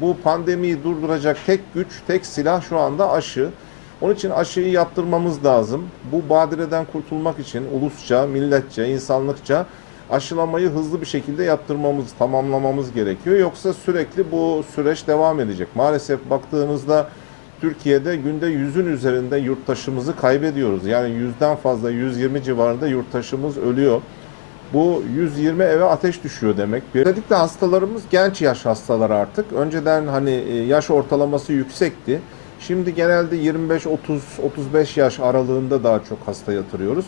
Bu pandemiyi durduracak tek güç, tek silah şu anda aşı. Onun için aşıyı yaptırmamız lazım. Bu badireden kurtulmak için ulusça, milletçe, insanlıkça aşılamayı hızlı bir şekilde yaptırmamız, tamamlamamız gerekiyor. Yoksa sürekli bu süreç devam edecek. Maalesef baktığınızda Türkiye'de günde yüzün üzerinde yurttaşımızı kaybediyoruz. Yani yüzden fazla, 120 civarında yurttaşımız ölüyor. Bu 120 eve ateş düşüyor demek. Özellikle hastalarımız genç yaş hastalar artık. Önceden hani e, yaş ortalaması yüksekti. Şimdi genelde 25 30 35 yaş aralığında daha çok hasta yatırıyoruz.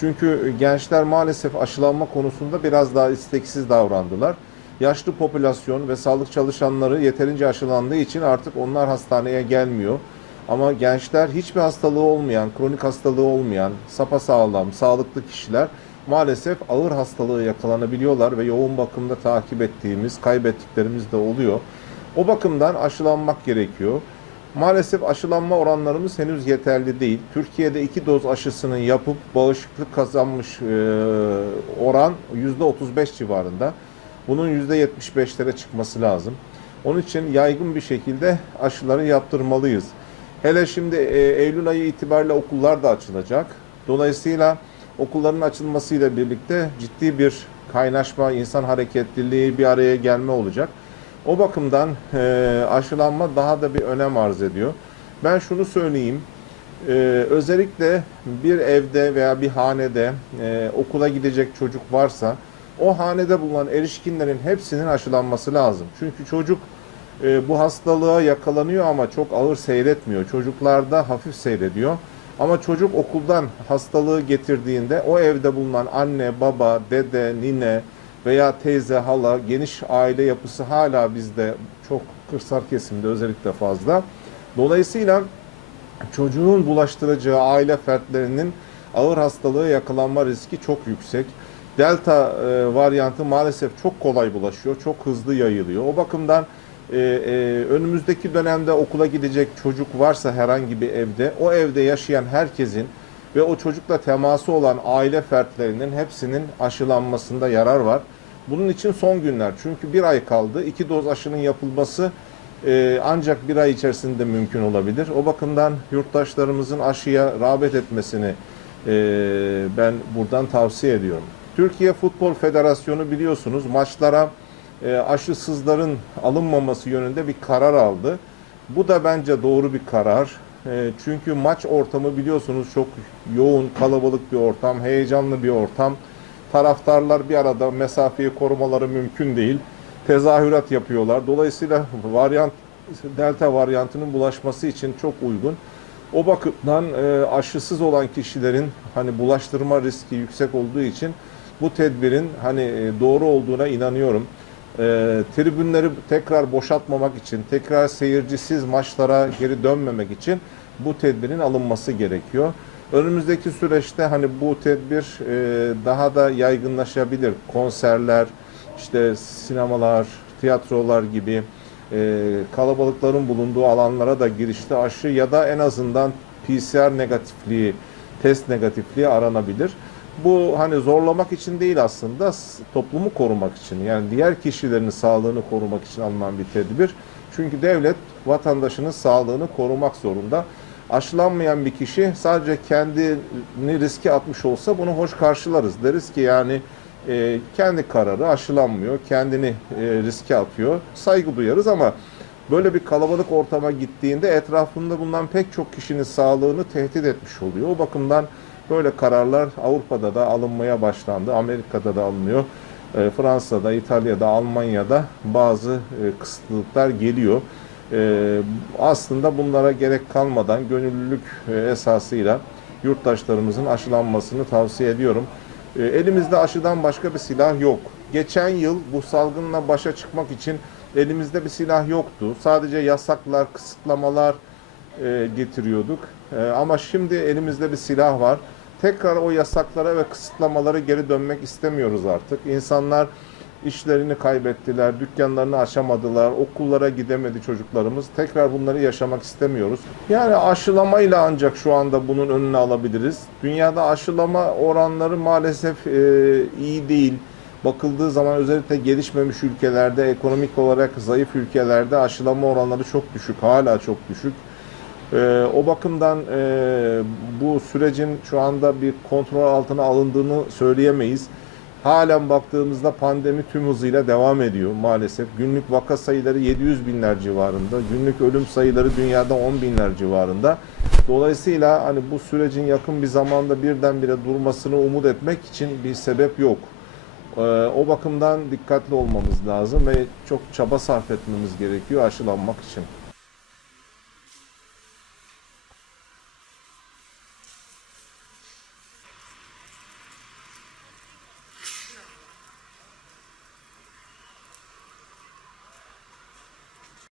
Çünkü gençler maalesef aşılanma konusunda biraz daha isteksiz davrandılar. Yaşlı popülasyon ve sağlık çalışanları yeterince aşılandığı için artık onlar hastaneye gelmiyor. Ama gençler hiçbir hastalığı olmayan, kronik hastalığı olmayan, sapasağlam, sağlıklı kişiler maalesef ağır hastalığı yakalanabiliyorlar ve yoğun bakımda takip ettiğimiz, kaybettiklerimiz de oluyor. O bakımdan aşılanmak gerekiyor. Maalesef aşılanma oranlarımız henüz yeterli değil. Türkiye'de iki doz aşısını yapıp bağışıklık kazanmış e, oran %35 civarında. Bunun %75'lere çıkması lazım. Onun için yaygın bir şekilde aşıları yaptırmalıyız. Hele şimdi e, Eylül ayı itibariyle okullar da açılacak. Dolayısıyla okulların açılmasıyla birlikte ciddi bir kaynaşma, insan hareketliliği, bir araya gelme olacak. O bakımdan e, aşılanma daha da bir önem arz ediyor. Ben şunu söyleyeyim, e, özellikle bir evde veya bir hanede e, okula gidecek çocuk varsa o hanede bulunan erişkinlerin hepsinin aşılanması lazım. Çünkü çocuk e, bu hastalığa yakalanıyor ama çok ağır seyretmiyor. Çocuklarda hafif seyrediyor. Ama çocuk okuldan hastalığı getirdiğinde o evde bulunan anne, baba, dede, nine veya teyze, hala, geniş aile yapısı hala bizde çok kırsal kesimde özellikle fazla. Dolayısıyla çocuğun bulaştıracağı aile fertlerinin ağır hastalığa yakalanma riski çok yüksek. Delta e, varyantı maalesef çok kolay bulaşıyor, çok hızlı yayılıyor. O bakımdan e, e, önümüzdeki dönemde okula gidecek çocuk varsa herhangi bir evde, o evde yaşayan herkesin ve o çocukla teması olan aile fertlerinin hepsinin aşılanmasında yarar var. Bunun için son günler çünkü bir ay kaldı. İki doz aşının yapılması e, ancak bir ay içerisinde mümkün olabilir. O bakımdan yurttaşlarımızın aşıya rağbet etmesini e, ben buradan tavsiye ediyorum. Türkiye Futbol Federasyonu biliyorsunuz maçlara aşısızların alınmaması yönünde bir karar aldı. Bu da bence doğru bir karar. E, çünkü maç ortamı biliyorsunuz çok yoğun, kalabalık bir ortam, heyecanlı bir ortam. Taraftarlar bir arada mesafeyi korumaları mümkün değil. Tezahürat yapıyorlar. Dolayısıyla varyant delta varyantının bulaşması için çok uygun. O bakımdan e, aşısız olan kişilerin hani bulaştırma riski yüksek olduğu için bu tedbirin hani e, doğru olduğuna inanıyorum. E, tribünleri tekrar boşaltmamak için, tekrar seyircisiz maçlara geri dönmemek için bu tedbirin alınması gerekiyor. Önümüzdeki süreçte hani bu tedbir e, daha da yaygınlaşabilir. Konserler, işte sinemalar, tiyatrolar gibi e, kalabalıkların bulunduğu alanlara da girişte aşı ya da en azından PCR negatifliği, test negatifliği aranabilir. Bu hani zorlamak için değil aslında toplumu korumak için yani diğer kişilerin sağlığını korumak için alınan bir tedbir. Çünkü devlet vatandaşının sağlığını korumak zorunda. Aşılanmayan bir kişi sadece kendini riske atmış olsa bunu hoş karşılarız. Deriz ki yani e, kendi kararı aşılanmıyor, kendini e, riske atıyor. Saygı duyarız ama böyle bir kalabalık ortama gittiğinde etrafında bulunan pek çok kişinin sağlığını tehdit etmiş oluyor. O bakımdan böyle kararlar Avrupa'da da alınmaya başlandı. Amerika'da da alınıyor. E, Fransa'da, İtalya'da, Almanya'da bazı e, kısıtlılıklar geliyor. E, aslında bunlara gerek kalmadan gönüllülük e, esasıyla yurttaşlarımızın aşılanmasını tavsiye ediyorum. Elimizde aşıdan başka bir silah yok. Geçen yıl bu salgınla başa çıkmak için elimizde bir silah yoktu. Sadece yasaklar, kısıtlamalar getiriyorduk. Ama şimdi elimizde bir silah var. Tekrar o yasaklara ve kısıtlamalara geri dönmek istemiyoruz artık. İnsanlar işlerini kaybettiler, dükkanlarını açamadılar, okullara gidemedi çocuklarımız. Tekrar bunları yaşamak istemiyoruz. Yani aşılamayla ancak şu anda bunun önüne alabiliriz. Dünyada aşılama oranları maalesef e, iyi değil. bakıldığı zaman özellikle gelişmemiş ülkelerde, ekonomik olarak zayıf ülkelerde aşılama oranları çok düşük, hala çok düşük. Ee, o bakımdan e, bu sürecin şu anda bir kontrol altına alındığını söyleyemeyiz. Halen baktığımızda pandemi tüm hızıyla devam ediyor maalesef. Günlük vaka sayıları 700 binler civarında, günlük ölüm sayıları dünyada 10 binler civarında. Dolayısıyla hani bu sürecin yakın bir zamanda birdenbire durmasını umut etmek için bir sebep yok. Ee, o bakımdan dikkatli olmamız lazım ve çok çaba sarf etmemiz gerekiyor aşılanmak için.